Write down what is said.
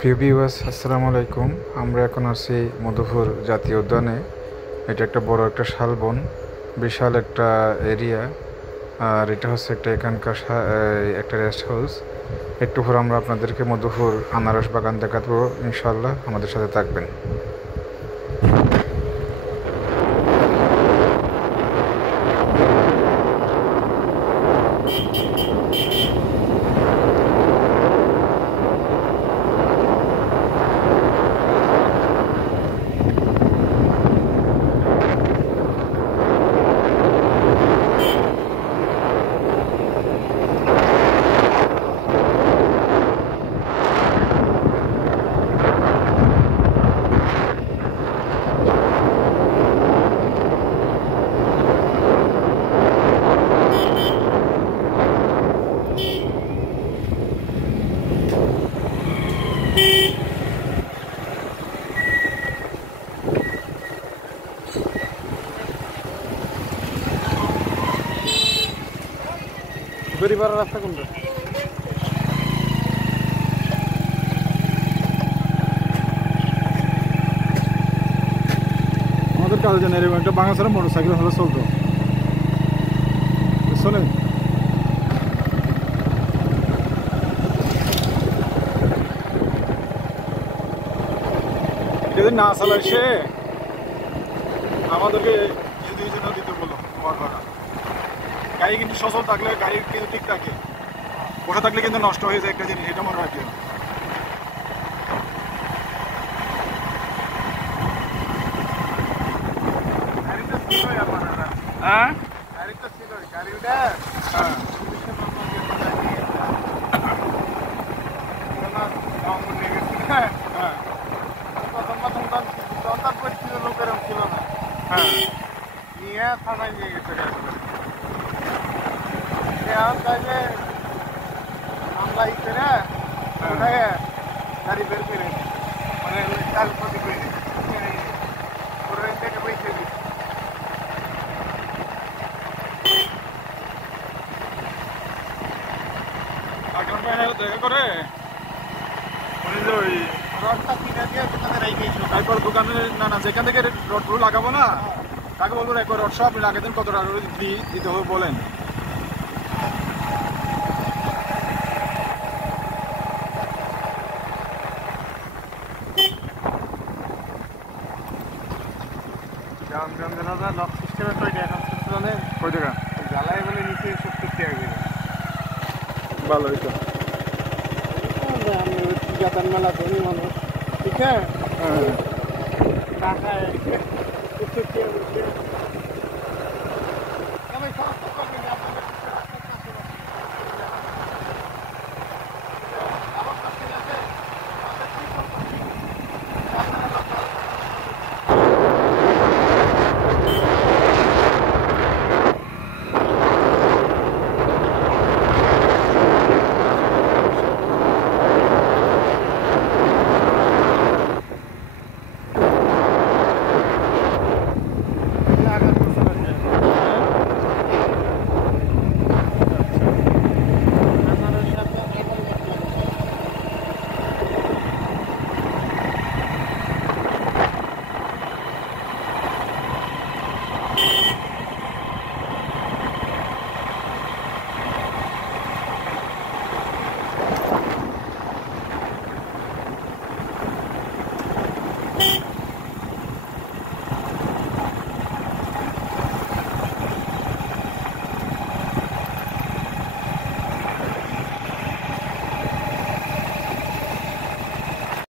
প্রিয় ভিউয়ার্স, আসসালামু আলাইকুম। আমরা এখন আছি মধুপুর জাতীয় উদ্যানে। এটা একটা বড় একটা শালবন, বিশাল একটা এরিয়া। আর এটা হচ্ছে একটা এখানকার একটা রেস্ট হাউস। একটু পর আমরা আপনাদেরকে মধুপুর আনারস বাগান দেখাবো, ইনশাল্লাহ আমাদের সাথে থাকবেন। গরিবার রাস্তা কোনটা? আমাদের কাজে জানি এরকম একটা বাঙাছড়া মোটর সাইকেল হলে চলতো। শোনেন, যদি না চালায় সে আমাদেরকে যদি এই জন্য দিতে বললো তোমার ভাড়া। গাড়ি কিন্তু সচল থাকলে গাড়ি কিন্তু ঠিক থাকে, বসে থাকলে কিন্তু নষ্ট হয়ে যায় একটা জিনিস, এটা মনে রাখি। হ্যাঁ, গাড়ি বের করে মানে চাল প্রতি করে পয়সা দিই। দেখা করে ওই রডটা কিনে দিয়ে সেখানে রেখে তারপর দোকানে না যেখান থেকে রডগুলো লাগাবো না, তাকে বলবো একবার রড আপনি লাগিয়ে দেন, কত টাকা দিতে হবে বলেন। লক সিস্টেমের কয় টাকা জ্বালাই বলে নিচে 70 টাকা করে। ভালো হইতো। মেলা ধনী মানুষ, ঠিক আছে টাকা